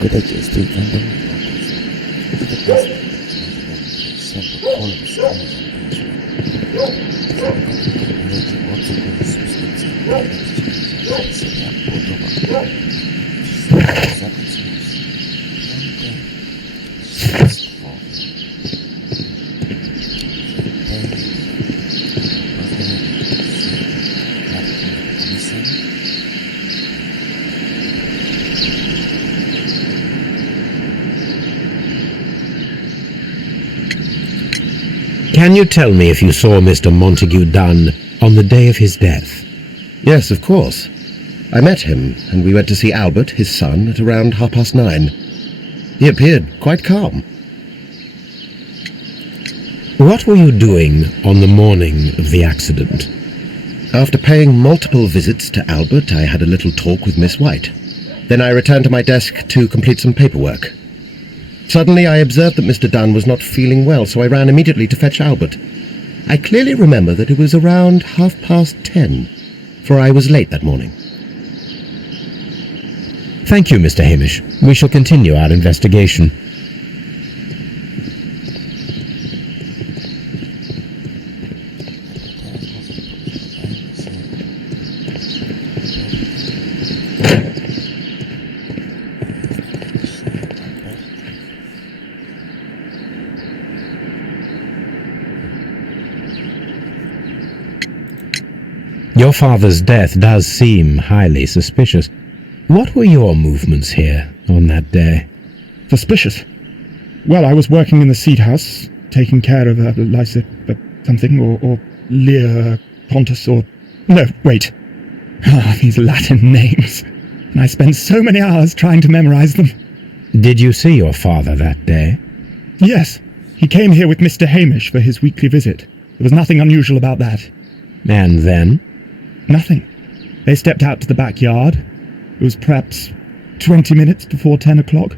Wydajcie z tej kanału Sherlock Holmes leci oczy do subskrypcji sobie podoba zapis śledztwo Can you tell me if you saw Mr. Montague Dunn on the day of his death? Yes, of course. I met him, and we went to see Albert, his son, at around 9:30. He appeared quite calm. What were you doing on the morning of the accident? After paying multiple visits to Albert, I had a little talk with Miss White. Then I returned to my desk to complete some paperwork. Suddenly I observed that Mr. Dunn was not feeling well, so I ran immediately to fetch Albert. I clearly remember that it was around 10:30, for I was late that morning. Thank you, Mr. Hamish. We shall continue our investigation. Your father's death does seem highly suspicious. What were your movements here on that day? Suspicious? Well, I was working in the seed house, taking care of Lysa something, or Lear Pontus, or... No, wait. These Latin names. And I spent so many hours trying to memorize them. Did you see your father that day? Yes. He came here with Mr. Hamish for his weekly visit. There was nothing unusual about that. And then? Nothing. They stepped out to the backyard. It was perhaps 20 minutes before 10 o'clock.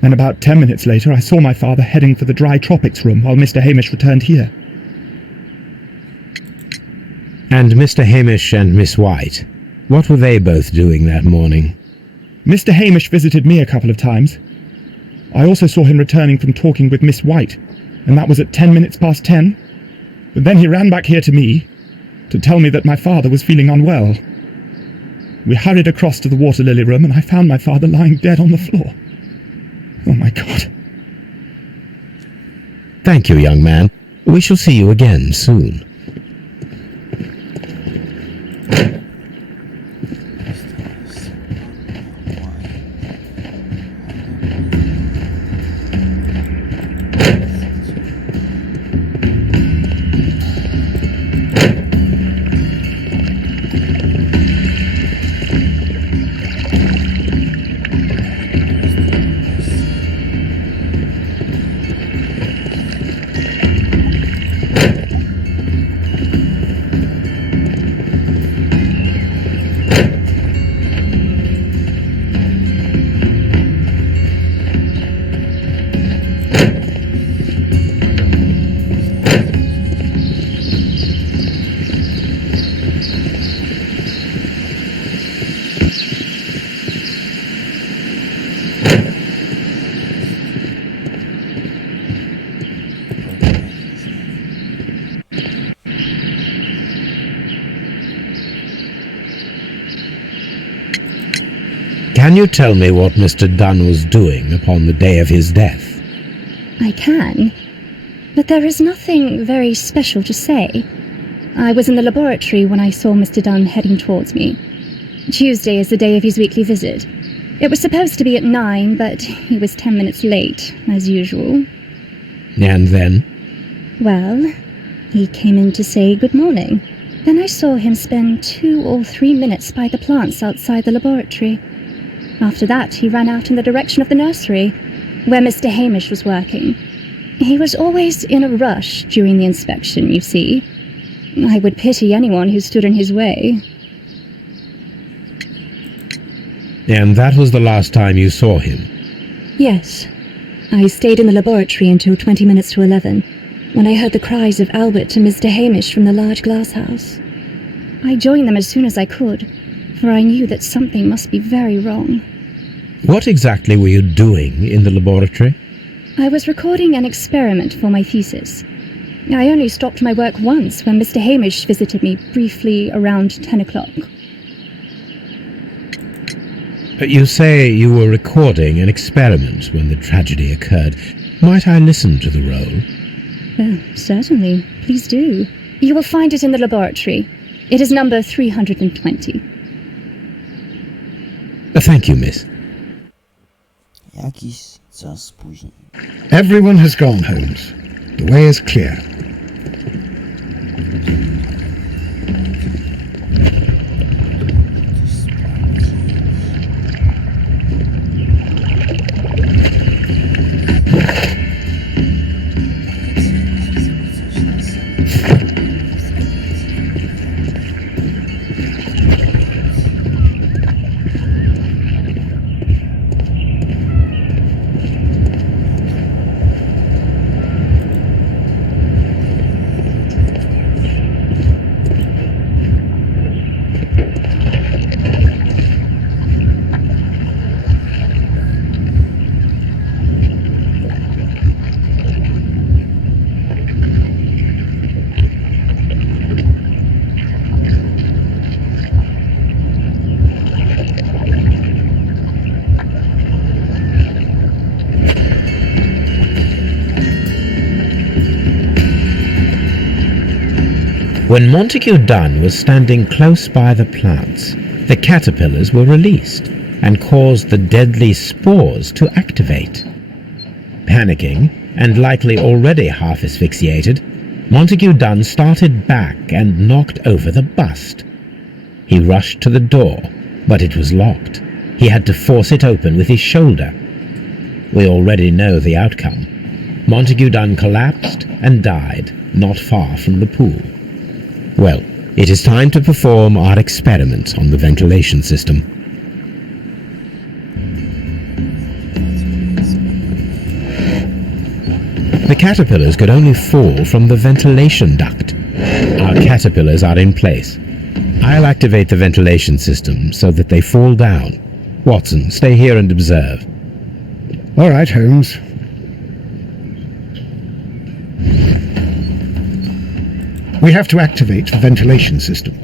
Then about 10 minutes later I saw my father heading for the dry tropics room while Mr. Hamish returned here. And Mr. Hamish and Miss White, what were they both doing that morning? Mr. Hamish visited me a couple of times. I also saw him returning from talking with Miss White, and that was at 10 minutes past 10. But then he ran back here to me to tell me that my father was feeling unwell. We hurried across to the water lily room, and I found my father lying dead on the floor. Oh, my God. Thank you, young man. We shall see you again soon. Can you tell me what Mr. Dunn was doing upon the day of his death? I can, but there is nothing very special to say. I was in the laboratory when I saw Mr. Dunn heading towards me. Tuesday is the day of his weekly visit. It was supposed to be at 9, but he was 10 minutes late, as usual. And then? Well, he came in to say good morning. Then I saw him spend 2 or 3 minutes by the plants outside the laboratory. After that, he ran out in the direction of the nursery, where Mr. Hamish was working. He was always in a rush during the inspection, you see. I would pity anyone who stood in his way. And that was the last time you saw him? Yes. I stayed in the laboratory until 20 minutes to 11, when I heard the cries of Albert and Mr. Hamish from the large glass house. I joined them as soon as I could, for I knew that something must be very wrong. What exactly were you doing in the laboratory? I was recording an experiment for my thesis. I only stopped my work once when Mr. Hamish visited me briefly around 10 o'clock. You say you were recording an experiment when the tragedy occurred. Might I listen to the roll? Certainly. Please do. You will find it in the laboratory. It is number 320. Thank you, miss. Jakiś czas później. Everyone has gone, Holmes. The way is clear. When Montague Dunn was standing close by the plants, the caterpillars were released and caused the deadly spores to activate. Panicking, and likely already half asphyxiated, Montague Dunn started back and knocked over the bust. He rushed to the door, but it was locked. He had to force it open with his shoulder. We already know the outcome. Montague Dunn collapsed and died not far from the pool. Well, it is time to perform our experiment on the ventilation system. The caterpillars could only fall from the ventilation duct. Our caterpillars are in place. I'll activate the ventilation system so that they fall down. Watson, stay here and observe. All right, Holmes. We have to activate the ventilation system.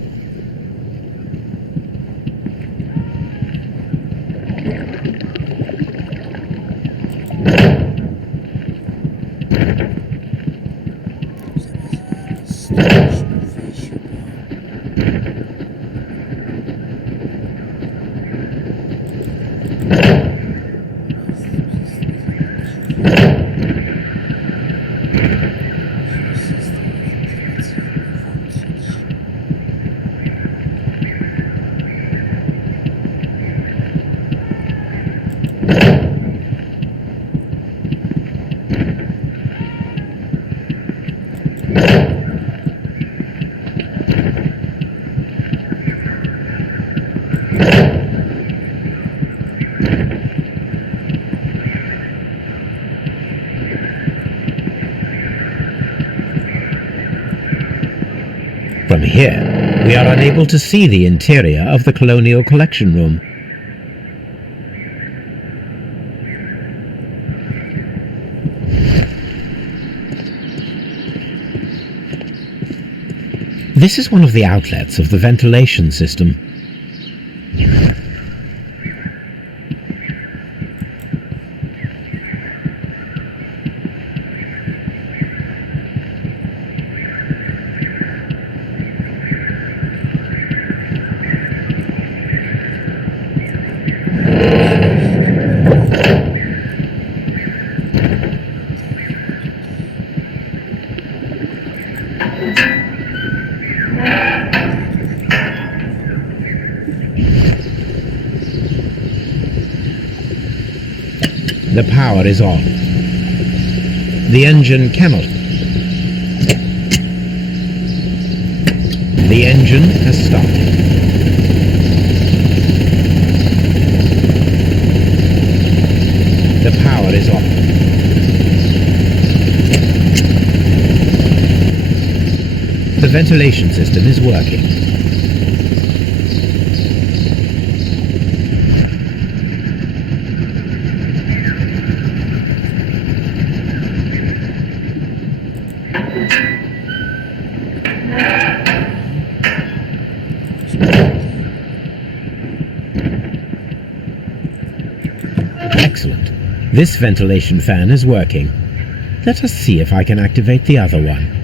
From here, we are unable to see the interior of the Colonial Collection Room. This is one of the outlets of the ventilation system. The power is on. The engine cannot. The engine has stopped. The power is off. The ventilation system is working. Excellent. This ventilation fan is working. Let us see if I can activate the other one.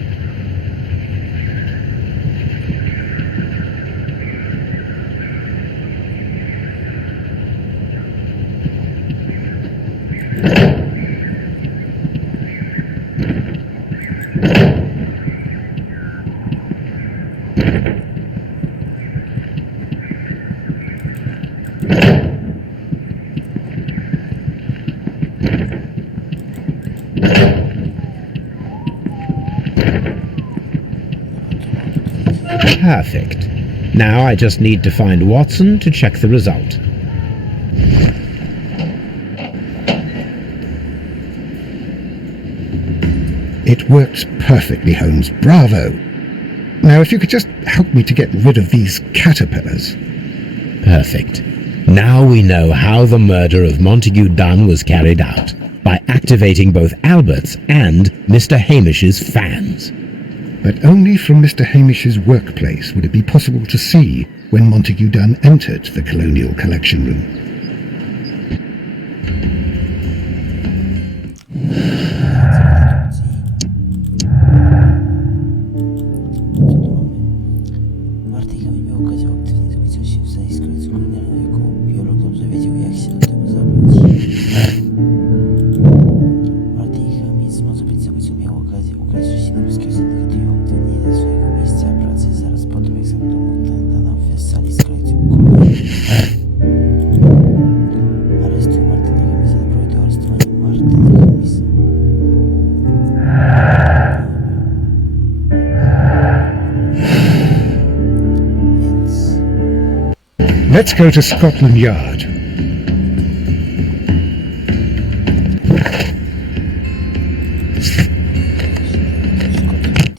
Perfect. Now I just need to find Watson to check the result. It works perfectly, Holmes. Bravo. Now, if you could just help me to get rid of these caterpillars. Perfect. Now we know how the murder of Montague Dunn was carried out, by activating both Albert's and Mr. Hamish's fans. But only from Mr. Hamish's workplace would it be possible to see when Montague Dunn entered the Colonial Collection Room. Let's go to Scotland Yard. Scotland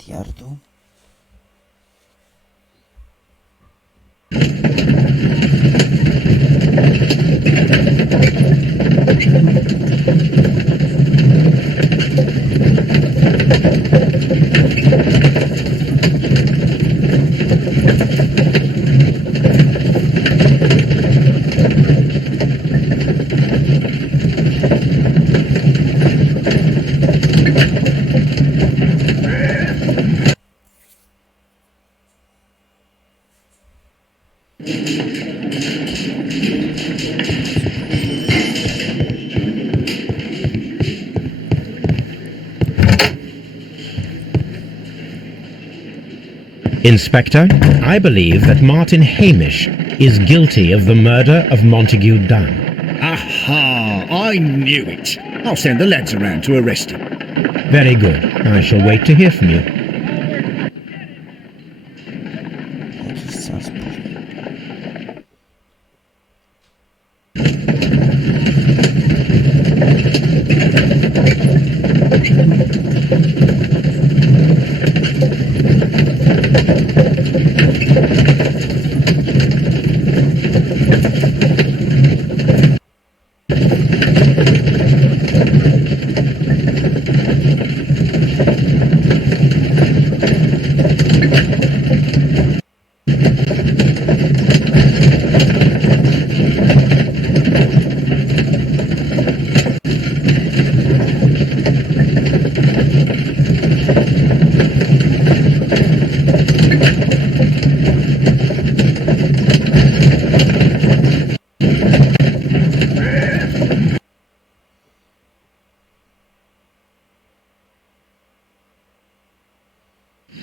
Yardu. Inspector, I believe that Martin Hamish is guilty of the murder of Montague Dunn. Aha! I knew it. I'll send the lads around to arrest him. Very good. I shall wait to hear from you. Jakiś transport.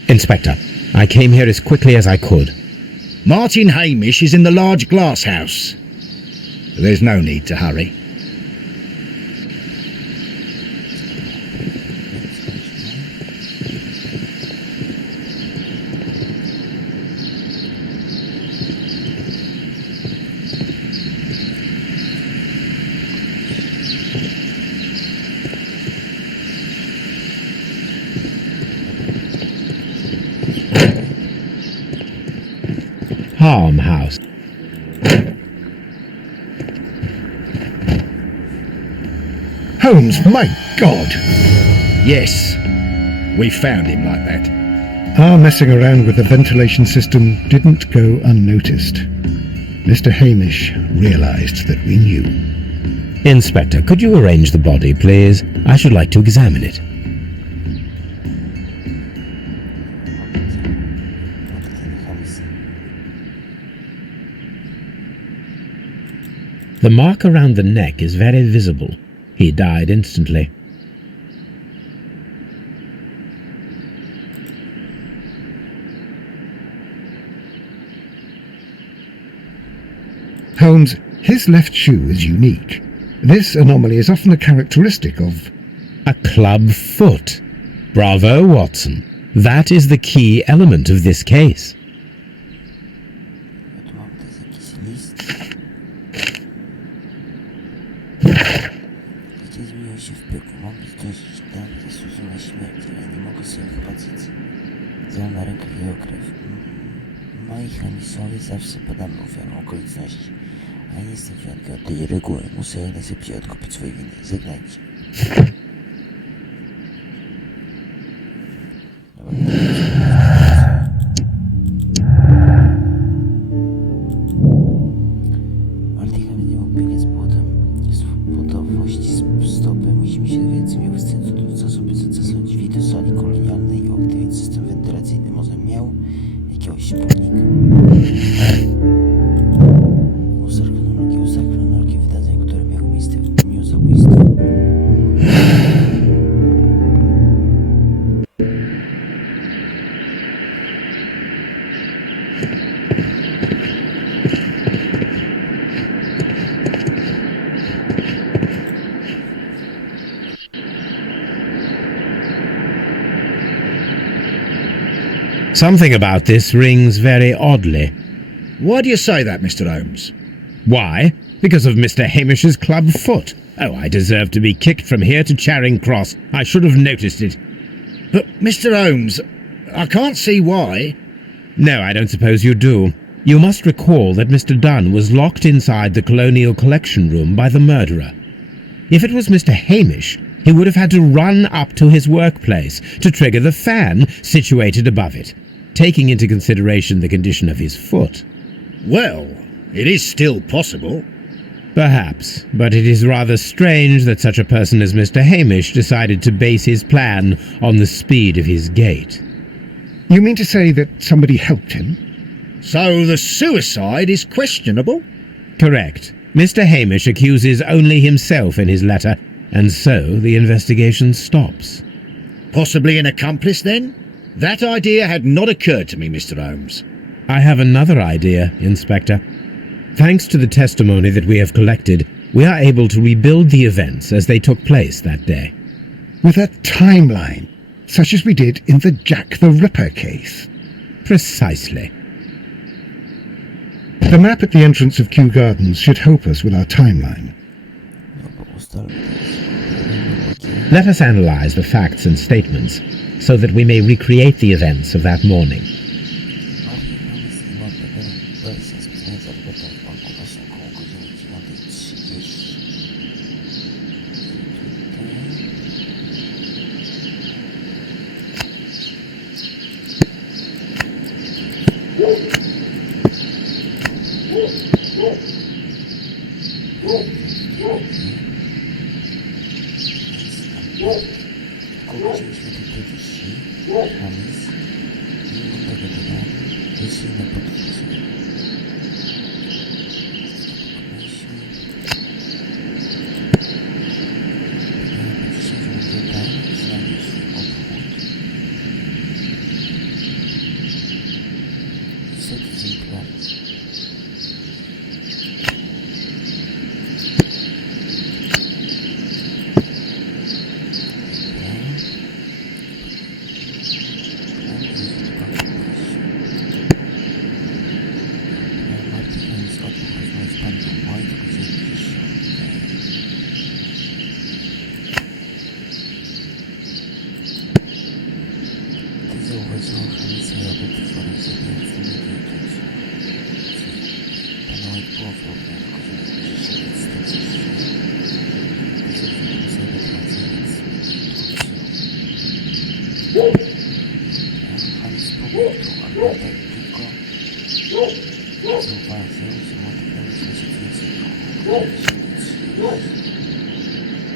Inspector, I came here as quickly as I could. Martin Hamish is in the large glass house. There's no need to hurry. Farmhouse. Holmes, my God! Yes, we found him like that. Our messing around with the ventilation system didn't go unnoticed. Mr. Hamish realized that we knew. Inspector, could you arrange the body, please? I should like to examine it. The mark around the neck is very visible. He died instantly. Holmes, his left shoe is unique. This anomaly is often a characteristic of... A club foot. Bravo, Watson. That is the key element of this case. Tu mam też jakiś list. Gdzie zmienił się w pyku. Mam być dość dan, zasłużył na śmierć, ale nie mogę sobie wybaczyć. Złą na rękę jego krew. Moi Hamisowie zawsze podamy ofiarą okoliczności. A nie jestem wyjątkiem od tej reguły. Muszę jak najszybciej odkupić swoje winy. Żegnajcie. Martin nie mógł biegać z płotem. Swobodowości stopy. Musimy się dowiedzieć, co miał w centrum zasoby, co są drzwi do sali kolonialnej i uaktywnić system wentylacyjny. Może miał jakiegoś wspólnika. Usar chronologii wydarzeń, które miały miejsce w dniu zabójstwa. Something about this rings very oddly. Why do you say that, Mr. Holmes? Why? Because of Mr. Hamish's club foot. Oh, I deserve to be kicked from here to Charing Cross. I should have noticed it. But, Mr. Holmes, I can't see why. No, I don't suppose you do. You must recall that Mr. Dunn was locked inside the Colonial Collection Room by the murderer. If it was Mr. Hamish, he would have had to run up to his workplace to trigger the fan situated above it, taking into consideration the condition of his foot. Well, it is still possible. Perhaps, but it is rather strange that such a person as Mr. Hamish decided to base his plan on the speed of his gait. You mean to say that somebody helped him? So the suicide is questionable? Correct. Mr. Hamish accuses only himself in his letter, and so the investigation stops. Possibly an accomplice, then? That idea had not occurred to me, Mr. Holmes. I have another idea, Inspector. Thanks to the testimony that we have collected, we are able to rebuild the events as they took place that day. With a timeline, such as we did in the Jack the Ripper case. Precisely. The map at the entrance of Kew Gardens should help us with our timeline. No bo ustalmy Let us analyze the facts and statements so that we may recreate the events of that morning. Martin Hamis i Montague wersja spisania z Alberta w banku naszą koło godziny 9:30. Koło godziny 9:30 Hamis i Montague wyszli na podwórze. Zauważył, że ma taką różnicę.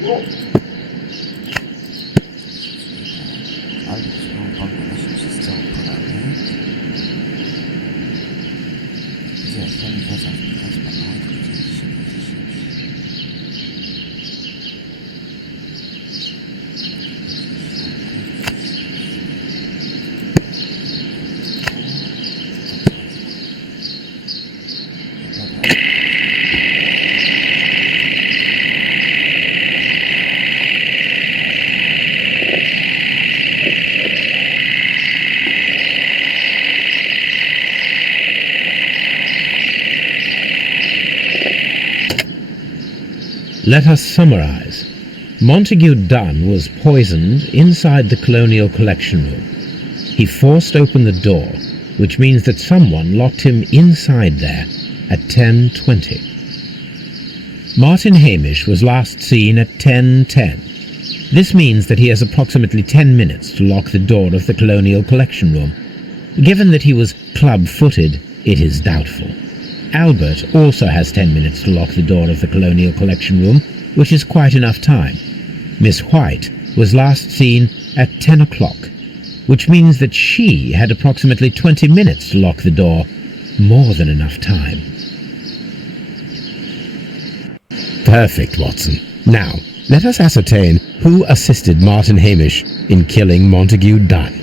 Ale pomyślę się przez całą poranę. Gdzie ten wracam wpikać panowie, to gdzie 10. Let us summarize. Montague Dunn was poisoned inside the Colonial Collection Room. He forced open the door, which means that someone locked him inside there at 10:20. Martin Hamish was last seen at 10:10. This means that he has approximately 10 minutes to lock the door of the Colonial Collection Room. Given that he was club-footed, it is doubtful. Albert also has 10 minutes to lock the door of the Colonial Collection Room, which is quite enough time. Miss White was last seen at 10 o'clock, which means that she had approximately 20 minutes to lock the door, more than enough time. Perfect, Watson. Now, let us ascertain who assisted Martin Hamish in killing Montague Dunn.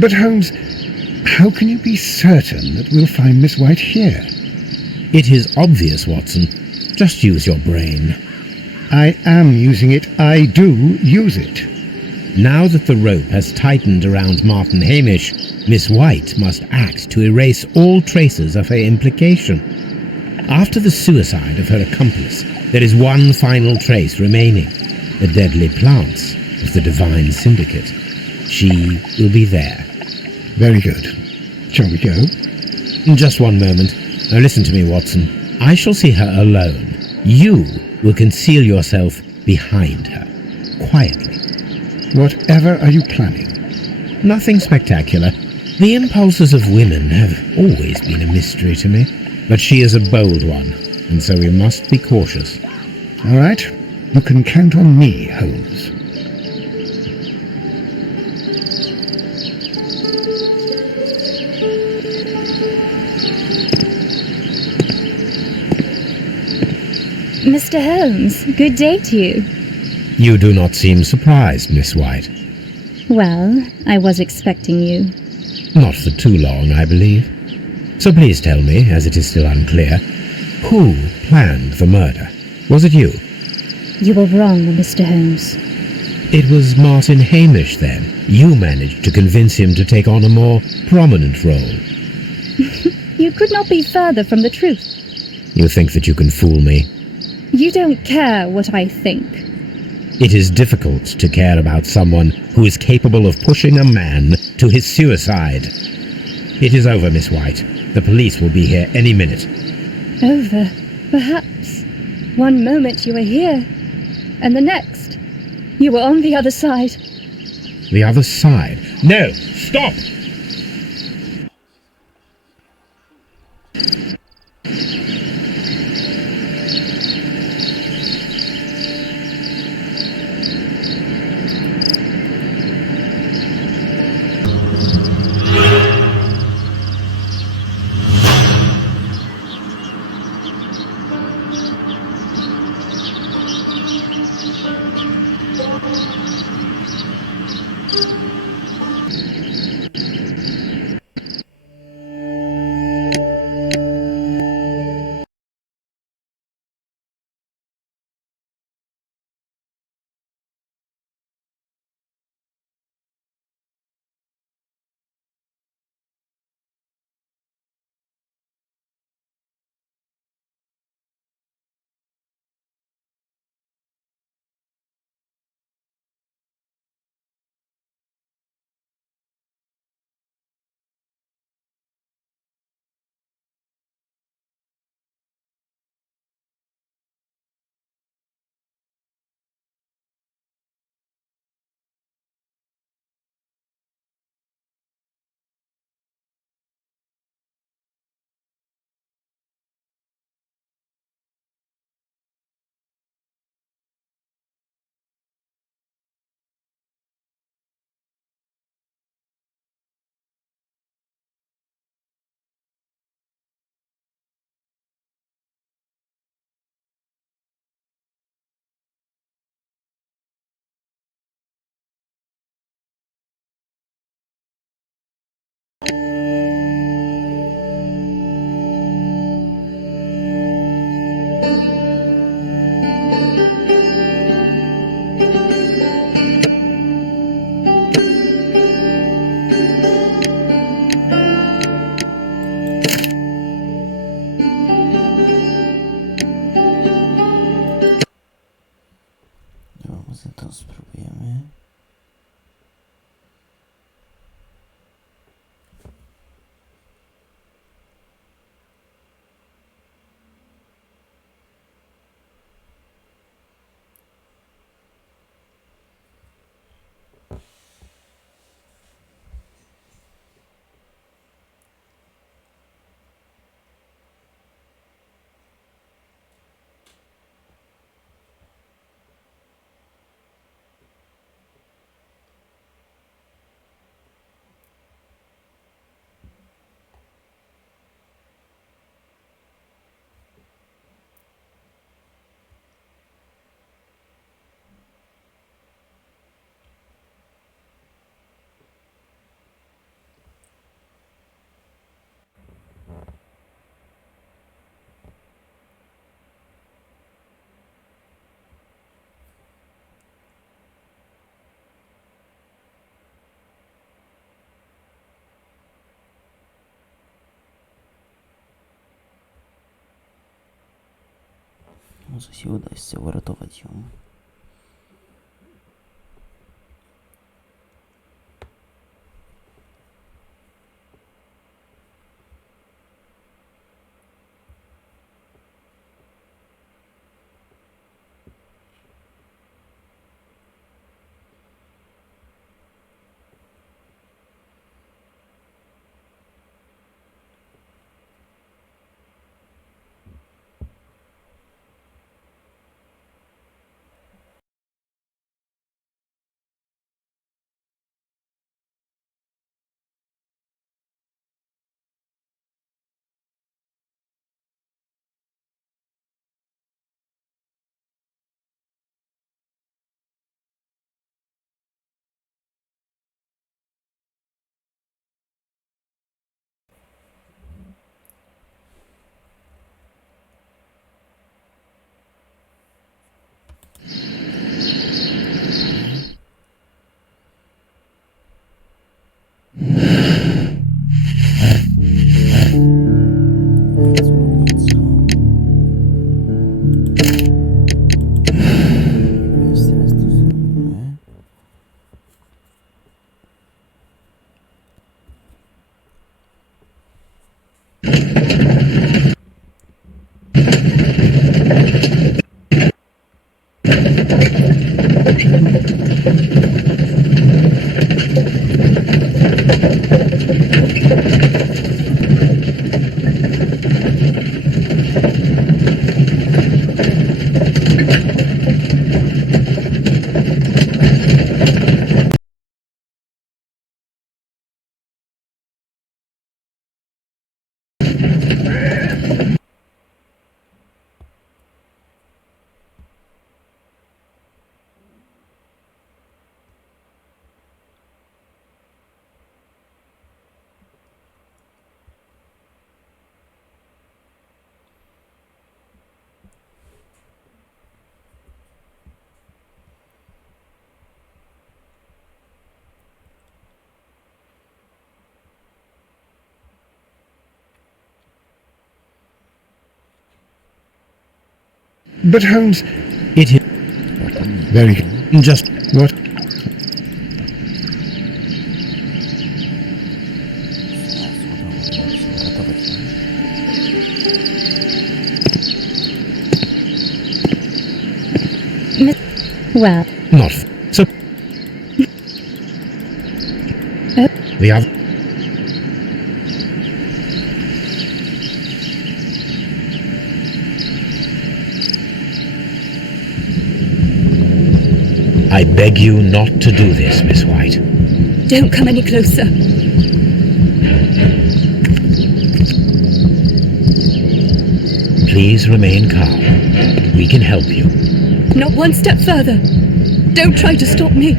But Holmes, how can you be certain that we'll find Miss White here? It is obvious, Watson. Just use your brain. I am using it. I do use it. Now that the rope has tightened around Martin Hamish, Miss White must act to erase all traces of her implication. After the suicide of her accomplice, there is one final trace remaining, the deadly plants of the Divine Syndicate. She will be there. Very good. Shall we go? Just one moment. Now listen to me, Watson. I shall see her alone. You will conceal yourself behind her, quietly. Whatever are you planning? Nothing spectacular. The impulses of women have always been a mystery to me. But she is a bold one, and so we must be cautious. All right. You can count on me, Holmes. Mr. Holmes, good day to you. You do not seem surprised, Miss White. Well, I was expecting you. Not for too long, I believe. So please tell me, as it is still unclear, who planned the murder? Was it you? You were wrong, Mr. Holmes. It was Martin Hamish, then. You managed to convince him to take on a more prominent role. You could not be further from the truth. You think that you can fool me? You don't care what I think. It is difficult to care about someone who is capable of pushing a man to his suicide. It is over, Miss White. The police will be here any minute. Over, perhaps. One moment you were here, and the next, you were on the other side. The other side? No! Stop! No, może to spróbujemy. Może się uda jeszcze uratować ją. But Holmes, It is very just what? Well, not so. The other. I beg you not to do this, Miss White. Don't come any closer. Please remain calm. We can help you. Not one step further. Don't try to stop me.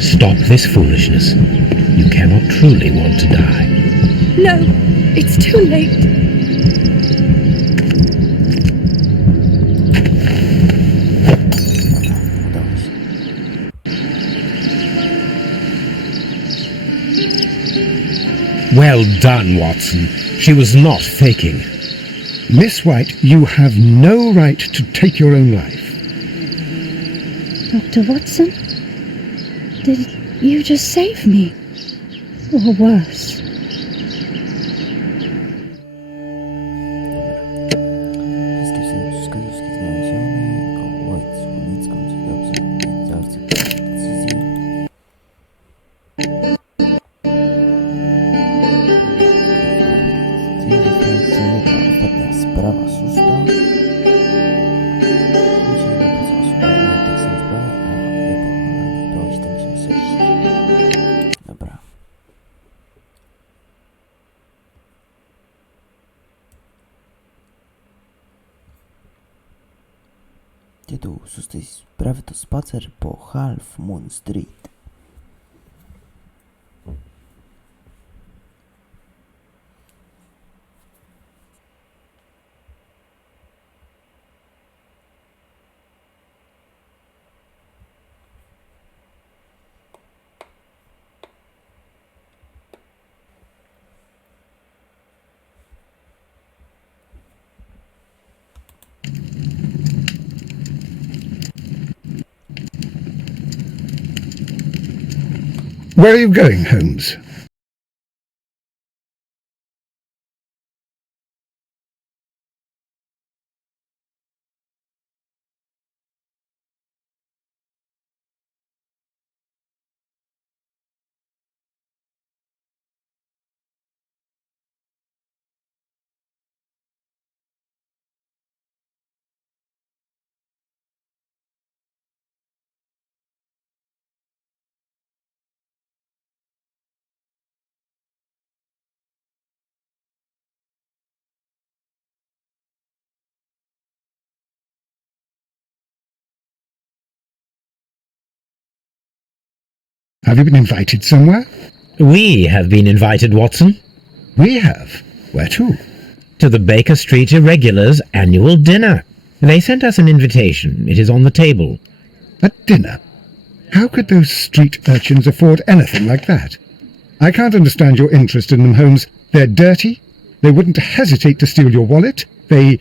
Stop this foolishness. You cannot truly want to die. No, it's too late. Udało się. Well done, Watson. She was not faking. Miss White, you have no right to take your own life. Dr. Watson? Did you just save me? Or worse? Wszystkie wskazówki znalezione. Koło wspólnicką, czy dobrze między decyzję. Ostatnia sprawa szósta. Dzisiaj napisał sprawę, tak są sprawy, a wypowiadanie to 76. Dobra. Tytuł szóstej sprawy to spacer po Half Moon Street. Where are you going, Holmes? Have you been invited somewhere? We have been invited, Watson, We have. Where to? to the Baker Street Irregulars' annual dinner. They sent us an invitation. It is on the table. A dinner? How could those street urchins afford anything like that? I can't understand your interest in them, Holmes. They're dirty. They wouldn't hesitate to steal your wallet.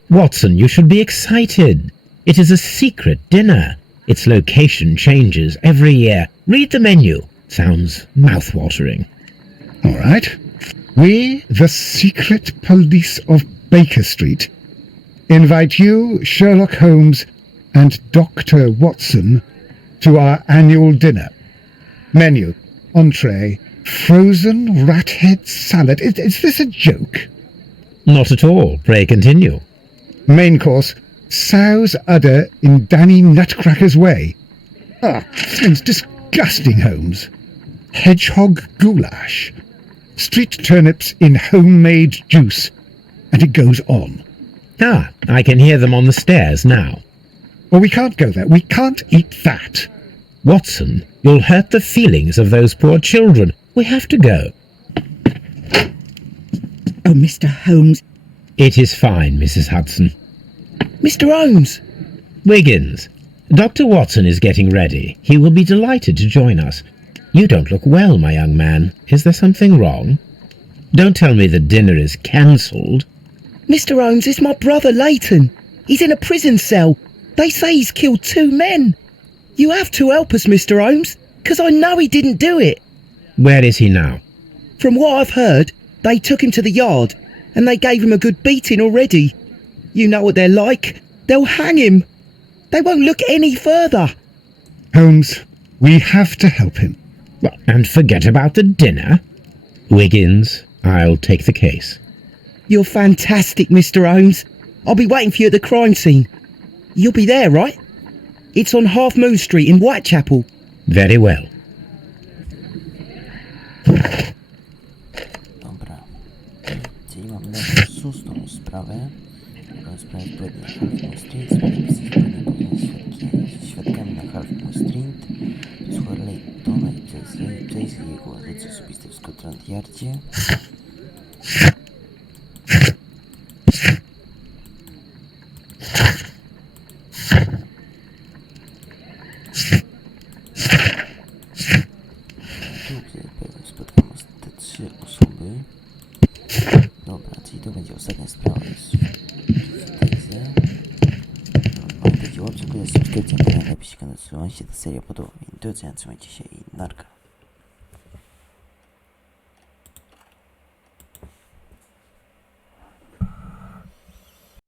Watson, you should be excited. It is a secret dinner. Its location changes every year. Read the menu. Sounds mouth-watering. All right. We, the secret police of Baker Street. invite you, Sherlock Holmes, and Dr. Watson to our annual dinner. Menu, entree, frozen rat head salad. Is this a joke? Not at all. Pray continue. Main course, sow's udder in Danny Nutcracker's way. Sounds disgusting, Holmes. Hedgehog goulash. Street turnips in homemade juice. And it goes on. Ah, I can hear them on the stairs now. Well, we can't go there. We can't eat that. Watson, you'll hurt the feelings of those poor children. We have to go. Oh, Mr. Holmes. It is fine, Mrs. Hudson. Mr. Holmes! Wiggins, Dr. Watson is getting ready. He will be delighted to join us. You don't look well, my young man. Is there something wrong? Don't tell me the dinner is cancelled. Mr. Holmes, it's my brother Leighton. He's in a prison cell. They say he's killed 2 men. You have to help us, Mr. Holmes, 'cause I know he didn't do it. Where is he now? From what I've heard, they took him to the yard, and they gave him a good beating already. You know what they're like. They'll hang him. They won't look any further. Holmes, we have to help him. Well, and forget about the dinner. Wiggins, I'll take the case. You're fantastic, Mr. Holmes. I'll be waiting for you at the crime scene. You'll be there, right? It's on Half Moon Street in Whitechapel. Very well. Dobra. Czyli mamy naszą 6. sprawę. Sprawę zbrodni na Half Moon Street. Świadkami na Half Moon Street. Słuchaj Laytona i Jaisley, jego ojciec osobisty w Scotland Yardzie. Spotkamy te 3 osoby. Dobra, czyli to będzie ostatnia sprawa w tejże. Pamiętajcie, łapcie, subskrypcja, napiszcie kanał, trzymajcie się, ta seria podoba mi. Do ocenia, trzymajcie się i narka.